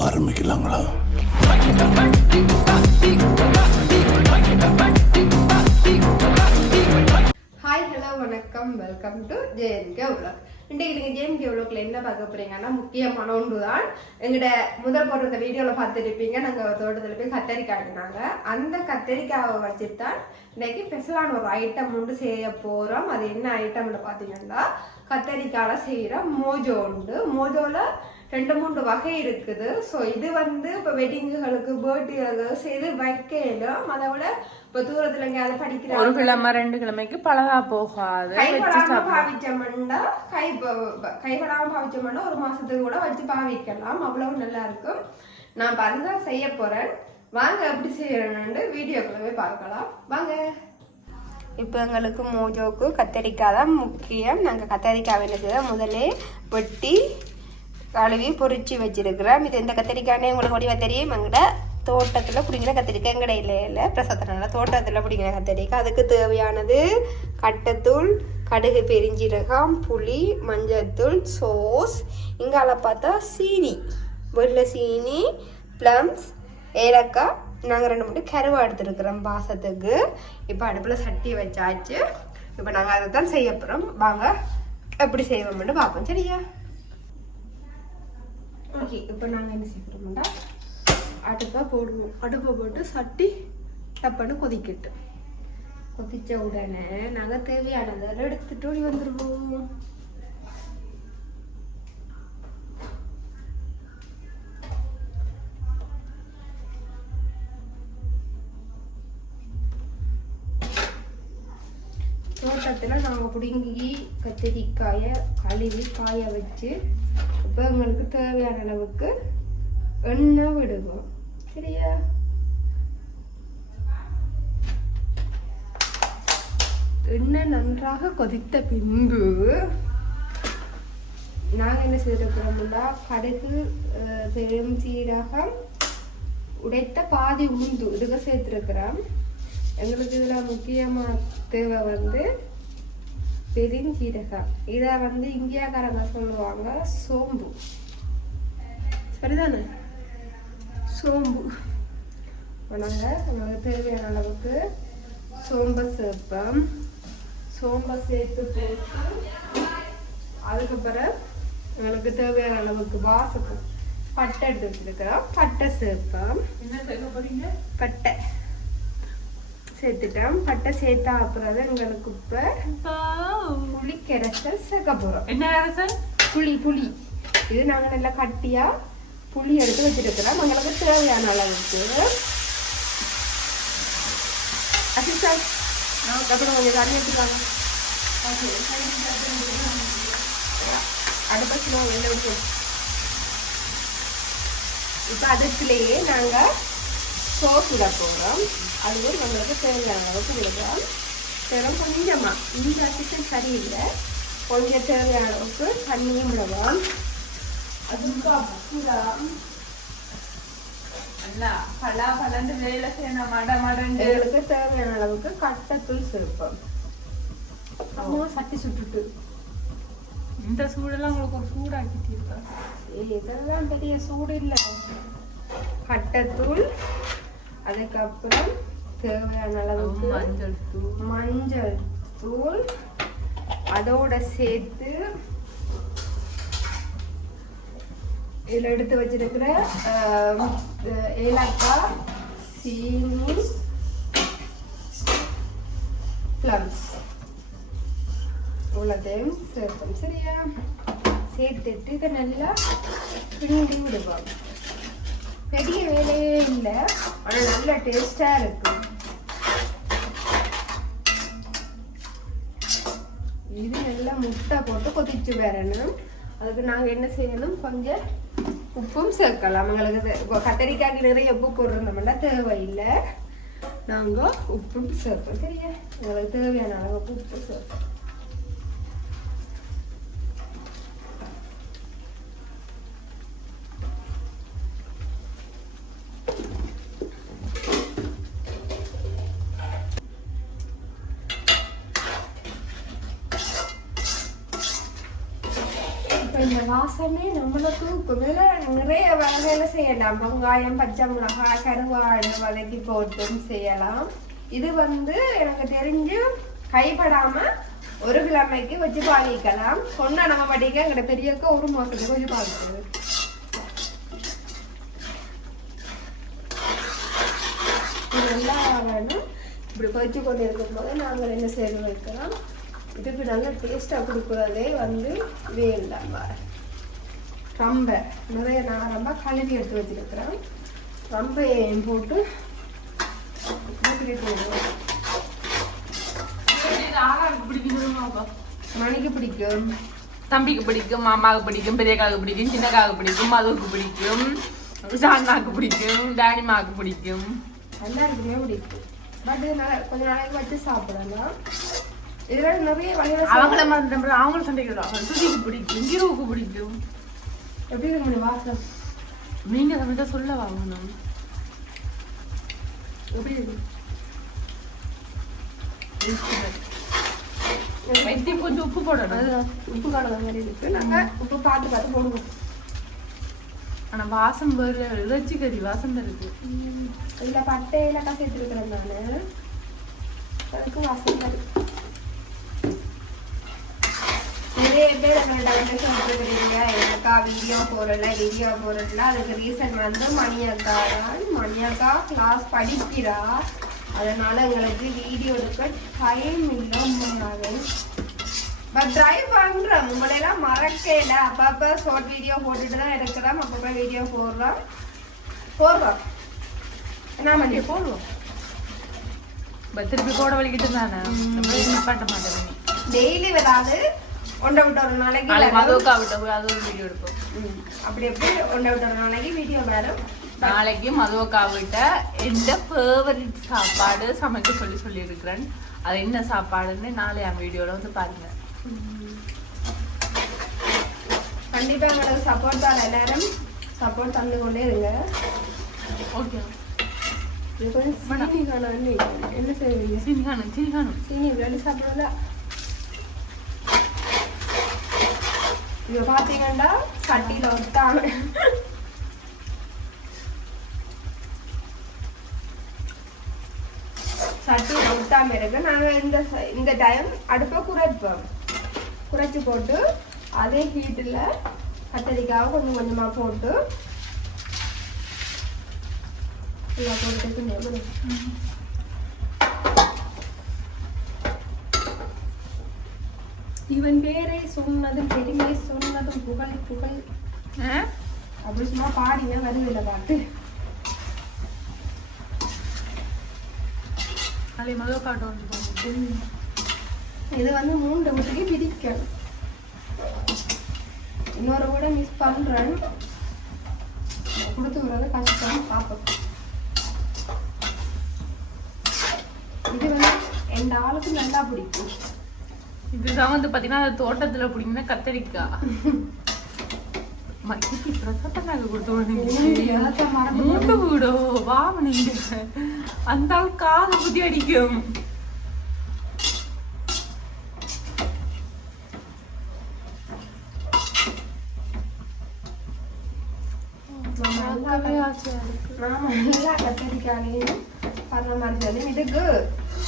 ஆரம்பிக்கலாங்களா? Hi hello வணக்கம். Welcome to J N K உலக் இன்றைக்கு நீங்கள் ஜேஎன்கே உலகில் என்ன பார்க்க போறீங்கன்னா முக்கியமான ஒன்று தான் எங்கள்கிட்ட முதல் போடுற இந்த வீடியோவில் பார்த்துருப்பீங்க நாங்கள் தோட்டத்தில் போய் கத்தரிக்காய் எடுத்தாங்க அந்த கத்தரிக்காயை வச்சு தான் இன்றைக்கி ஸ்பெஷலான ஒரு ஐட்டம் ஒன்று செய்ய போகிறோம் அது என்ன ஐட்டம்னு பார்த்தீங்கன்னா கத்தரிக்காயில் செய்கிற மோஜோ உண்டு. மோஜோவில் ரெண்டு மூன்று வகை இருக்குது. ஸோ இது வந்து இப்போ வெட்டிங்குகளுக்கு பர்த்டேகளுக்கு செய்து வைக்கலும் அதை விட இப்போ தூரத்தில் எங்கேயாவது ஒரு படிக்கிறாங்க கிழமை ரெண்டு கிழமைக்கு பழகா போகாது வச்சு கைப்படாம பாவிச்சோம்னா கை கைப்படாம பாவிச்சோம்னா ஒரு மாசத்துக்கு கூட வச்சு பாவிக்கலாம். அவ்வளவு நல்லா இருக்கும். நான் இப்ப அதுதான் செய்ய போறேன். வாங்க எப்படி செய்யறேன்னு வீடியோக்குள்ளவே பார்க்கலாம். வாங்க. இப்போ எங்களுக்கு மோஜோக்கு கத்தரிக்காய் தான் முக்கியம். நாங்கள் கத்தரிக்காய் எனக்கு முதல்ல வெட்டி கழுவி பொறிச்சு வச்சிருக்கிறோம் இது எந்த கத்தரிக்காய்னே உங்களுக்கு வடிவா தெரியும். எங்கட தோட்டத்தில் பிடிங்கின கத்திரிக்காய் எங்கட இல்லை இல்லை. தோட்டத்தில் பிடிங்கிற கத்திரிக்காய். அதுக்கு தேவையானது கட்டத்தூள் கடுகு பெருஞ்சீரகம் புளி மஞ்சத்தூள் சோஸ் இங்கால பார்த்தா சீனி. வெள்ளை சீனி ப்ளம்ஸ் ஏலக்காய். நாங்கள் ரெண்டு மட்டும் கருவா எடுத்துருக்குறோம் பாசத்துக்கு இப்போ அடுப்பில் சட்டி வச்சாச்சு. இப்போ நாங்கள் அதை தான் செய்ய போகிறோம் வாங்க எப்படி செய்வோம்னு பார்ப்போம். சரியா? ஓகே இப்போ நாங்கள் என்ன செய்யறோம்டா அடுப்பை போடுவோம். அடுப்பை போட்டு சட்டி டப்புன்னு கொதிக்கிட்டு. கொதிச்ச உடனே நாங்கள் தேவையானதெல்லாம் எடுத்துட்டு ஓடி வந்துடுவோம் தோட்டத்தில் நாங்கள் பிடுங்கி கத்திரிக்காயை கழுவி காய வச்சு இப்போ எங்களுக்கு தேவையான அளவுக்கு எண்ணெய் விடுவோம். சரியா? எண்ணெய் நன்றாக கொதித்த பின்பு நாங்கள் என்ன செய்திருக்கிறோம்னா கடுகு பெரும் சீரகம் உடைத்த பாதி உளுந்து இதுக்கு சேர்த்துருக்குறோம். எங்களுக்கு இதில் முக்கியமாக தேவை வந்து பெருஞ்சீரகம் இதை வந்து இந்தியாக்காரங்க சொல்லுவாங்க சோம்பு. சரிதானே? சோம்பு. நாங்கள் நமக்கு தேவையான அளவுக்கு சோம்பை சேர்ப்போம். சோம்பை சேர்த்து போட்டு அதுக்கு பிறகு எங்களுக்கு தேவையான அளவுக்கு வாசப்பு பட்டை எடுத்து வச்சிருக்கிறோம் பட்டை சேர்ப்போம். என்ன சேர்க்க போறீங்க? பட்டை. சேர்த்துட்டோம் பட்டை சேர்த்தா அப்புறம் எங்களுக்கு இப்போ புளி கரைசல் சேர்க்க போகிறோம் என்ன அரசன் புளி புளி. இது நாங்கள் நல்லா கட்டியா புளி எடுத்து வச்சிருக்கிறோம். எங்களுக்கு தேவையான அளவுக்கு. அசிஸ்டன்ட் அப்புறம் கொஞ்சம் தண்ணி எடுத்துக்காங்க. சும்மா வெளில விட்டு இப்போ அதுக்குள்ளேயே நாங்கள் சோஸ் விட போகிறோம் அதுவும் நம்மளுக்கு தேவையான அளவுக்கு விடுறோம் தேவை கொஞ்சமாக இந்த அசிஸ்டன்ட் சரியில்லை கொஞ்சம் தேவையான அளவுக்கு தண்ணியும் விடுவோம். அதுக்கு அப்புறம் பலா பலந்து வேலை செய்யணும். மட மடண்டு எங்களுக்கு தேவையான அளவுக்கு கட்டத்தூள் சேர்ப்போம். அம்மா சட்டி சுட்டுட்டு. இந்த சூடெல்லாம் உங்களுக்கு ஒரு சூடாக்கிட்டு இதெல்லாம் பெரிய சூடு இல்லை. கட்டத்தூள் அதுக்கப்புறம் தேவையான அளவுக்கு மஞ்சள் தூள். மஞ்சள் தூள். அதோட சேர்த்து இதில் எடுத்து வச்சிருக்கிற ஏலக்காய் சீனி ப்ளம்ஸ் இவ்வளோத்தையும் சேர்ப்போம். சரியா? சேர்த்துட்டு இதை நல்லா கிண்டி விடுவோம். பெரிய வேலையே இல்லை. ஆனால் நல்ல டேஸ்டாக இருக்கும் இது நல்லா முட்டை போட்டு கொதிச்சு வரணும். அதுக்கு நாங்கள் என்ன செய்யணும்? கொஞ்சம் உப்பும் சேர்க்கலாம். எங்களுக்கு கத்தரிக்காய்க்கு நிறைய உப்பு போடுறோம்னா தேவையில்லை. நாங்கள் உப்பும் சேர்ப்போம். சரியா? எங்களுக்கு தேவையான அளவுக்கு உப்பு சேர்ப்போம். அந்த இந்த வாசமே நம்மளுக்கும் மேல நிறைய வேலைகளை செய்யலாம். வெங்காயம் பச்சை மிளகாய் கருவாடு வதக்கி போட்டும் செய்யலாம். இது வந்து எனக்கு தெரிஞ்சு கைப்படாம ஒரு கிழமைக்கு வச்சு பாவிக்கலாம். சொன்னா நம்ம படிக்க எங்கட பெரியக்க ஒரு மாசத்துக்கு வச்சு பாவிக்கிறது. இது நல்லா வேணும் இப்படி கொதிச்சு கொண்டு இருக்கும்போது நாங்கள் என்ன செய்து வைக்கலாம்? இதுக்கு நல்ல டேஸ்ட்டாக கொடுக்குறதே வந்து வேண்டாம் ரம்பை நிறைய நான் ரொம்ப கழுவி எடுத்து வச்சிருக்கிறேன். ரம்பையும் போட்டு இப்படி மணிக்கு பிடிக்கும். தம்பிக்கு பிடிக்கும் மாமாவுக்கு பிடிக்கும் பெரியக்காவுக்கு பிடிக்கும் சின்னக்காவுக்கு பிடிக்கும் மதுவுக்கு பிடிக்கும் சாந்தாக்கு பிடிக்கும் டாடிமாவுக்கு பிடிக்கும். எல்லாருக்குமே பிடிக்கும். பட் நல்லா கொஞ்ச நாளைக்கு வச்சு சாப்பிடலாம். இதில் நிறைய வகையில அவங்கள மாதிரி அவங்களும் சண்டைக்கு சுதிக்கு பிடிக்கும் பிடிக்கும். எப்படி இருக்கு வாசம் நீங்க சமைச்சா சொல்ல வாங்கணும் எப்படி வெட்டி கொஞ்சம் உப்பு போடணும். அதுதான் உப்பு காணாத மாதிரி இருக்கு. நாங்கள் உப்பு பார்த்து பார்த்து போடுவோம். ஆனா வாசம் வேறு இறைச்சி கறி வாசம் இருக்கு. இதில் பட்டையில கசைத்து இருக்கிறேன் நான். அதுக்கு வாசம் இருக்கு. நிறைய பேர் எங்கள்கிட்ட வந்து சொல்லிருக்கிறீங்க எனக்கா வீடியோ போடல வீடியோ போடல அதுக்கு ரீசன் வந்து மணியக்கா தான். மணியக்கா கிளாஸ் படிக்கிறா. அதனால எங்களுக்கு வீடியோ எடுக்க டைம் இல்லை பட் ட்ரை பண்றோம் உங்களையெல்லாம் மறக்கல அப்பப்போ ஷார்ட் வீடியோ போட்டுட்டு தான் இருக்கிறோம் அப்பப்போ வீடியோ போடுறோம். போடுறோம். என்ன பண்ணி போடுவோம். திருப்பி போட வலிக்கிட்டு தானே? பண்ண மாட்டேன் டெய்லி வராது ஒன்றை விட்டு ஒரு நாளைக்கு வீடியோ எடுப்போம். அப்படி எப்படி ஒன்றை விட்டு ஒரு நாளைக்கு வீடியோ வரும்? நாளைக்கு மதுவக்கா விட்ட எந்த ஃபேவரட் சாப்பாடு சமைக்க சொல்லி சொல்லியிருக்கிறேன். அது என்ன சாப்பாடுன்னு நாளை என் வீடியோல வந்து பாருங்க. கண்டிப்பா எங்களுக்கு சப்போர்ட் தான் எல்லாரும் சப்போர்ட் தந்து கொண்டே இருங்க. ஓகே இது கொஞ்சம் சீனி என்ன செய்வீங்க? சினிகானம் சினிகானம் சீனி விளையாடி சாப்பிடல இங்க பாத்தீங்கன்னா சட்டியில ஒட்டாம சட்டி ஒட்டாம இருக்கு நாங்க இந்த இந்த டைம் அடுப்பை குறைப்போம் குறைச்சி போட்டு அதே ஹீட்டில் கத்தரிக்காவை கொஞ்சம் கொஞ்சமாக போட்டு எல்லாம் போட்டு கிண்டியது. இவன் பேரை சொன்னதும் பெருமை சொன்னதும் புகழ் புகழ். அப்படி சும்மா பாடிங்க வருதில்ல பாட்டு. நாளை மதுவக்காட்ட வந்து போகும் இது வந்து மூன்று முட்டைக்கு பிடிக்கும் இன்னொரு கூட மிஸ் பண்றேன். கொடுத்து விடுறது கஷ்டம் பார்ப்போம். இது வந்து எந்த ஆளுக்கு நல்லா பிடிக்கும். இதுதான் வந்து பாத்தீங்கன்னா அந்த தோட்டத்துல பிடிங்கன்னா கத்தரிக்காய் மகிழ்ச்சி பிரசாத்தனாக கொடுத்து அதை மறந்து மூண்டு வீடோ? வாம நீங்க அந்த ஆள் காது புத்தி அடிக்கும் கத்தரிக்காயும் படுற மாதிரி இதுக்கு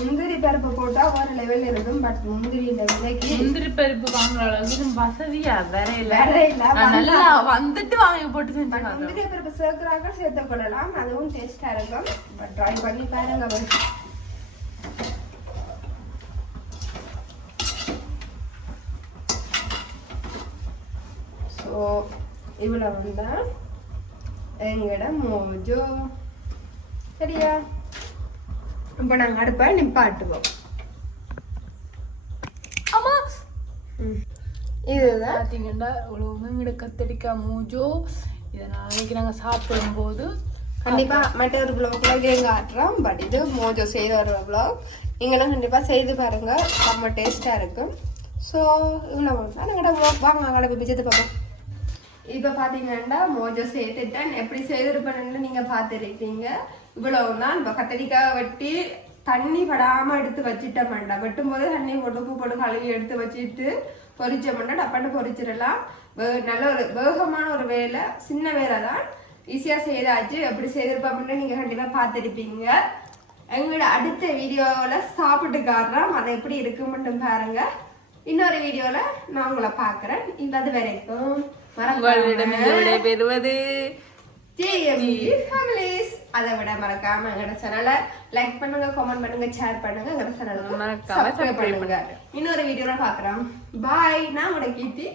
முந்திரி பருப்பு போட்டா ஒரு லெவல் இருக்கும் பட் முந்திரி விலைக்கு முந்திரி பருப்பு வாங்குற அளவுக்கு வசதியா? வேற இல்ல. நல்லா வந்துட்டு வாங்கி போட்டு பட் செஞ்சாங்க முந்திரி பருப்பு சேர்க்கிறாங்க சேர்த்து கொள்ளலாம் அதுவும் டேஸ்டா இருக்கும். பட் ட்ரை பண்ணி பாருங்க ஸோ இவ்வளவு தான் எங்கட மோஜோ. சரியா? இப்போ நாங்கள் அடுப்பை நிப்பாட்டுவோம். இதுதான் பாத்தீங்கன்னா இவ்வளவு எங்கட கத்தரிக்காய் மூஜோ. இதை நாளைக்கு நாங்க சாப்பிடும் போது கண்டிப்பா மற்ற ஒரு ப்ளாக்ல கேங்க ஆட்டுறோம் பட் இது மோஜோ செய்து வர ப்ளாக் நீங்களும் கண்டிப்பா செய்து பாருங்க. செம்ம டேஸ்டா இருக்கும் ஸோ இவ்வளோ ப்ளாக் வாங்க அங்கே போய் பிச்சத்து பார்ப்போம். இப்போ பார்த்தீங்கன்னா மோஜோ சேர்த்துட்டேன் எப்படி செய்திருப்பேன்னு நீங்கள் பார்த்துருக்கீங்க. இவ்வளவு தான் இப்போ கத்தரிக்காய் வெட்டி தண்ணி படாமல் எடுத்து வச்சிட்டேன் வேண்டாம் வெட்டும் போதே தண்ணி போட்டு உப்பு போட்டு கழுவி எடுத்து வச்சுட்டு பொரிச்சோம்னா டப்பாட்டு பொரிச்சிடலாம் வே- நல்ல ஒரு வேகமான ஒரு வேலை. சின்ன வேலை தான். ஈஸியாக செய்தாச்சு. எப்படி செய்திருப்போம்னு நீங்கள் கண்டிப்பாக பார்த்துருப்பீங்க. எங்களோட அடுத்த வீடியோவில் சாப்பிட்டு காட்டுறோம் அதை எப்படி இருக்கும் மட்டும் பாருங்க. இன்னொரு வீடியோவில் நான் உங்களை பார்க்குறேன். இது வரைக்கும் மறக்காம விடைபெறுவது ஜேஎம்டி ஃபேமிலிஸ் அதை விட மறக்காம எங்களோட சேனலை லைக் பண்ணுங்க கமெண்ட் பண்ணுங்க ஷேர் பண்ணுங்க எங்களோட சேனலுக்கு மறக்காம சப்ஸ்கிரைப் பண்ணுங்க. இன்னொரு வீடியோல பார்க்குறோம் பாய் நான் உனக்கு கீர்த்தி.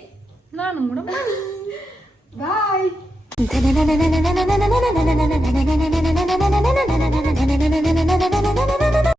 நானும் கூட பாய்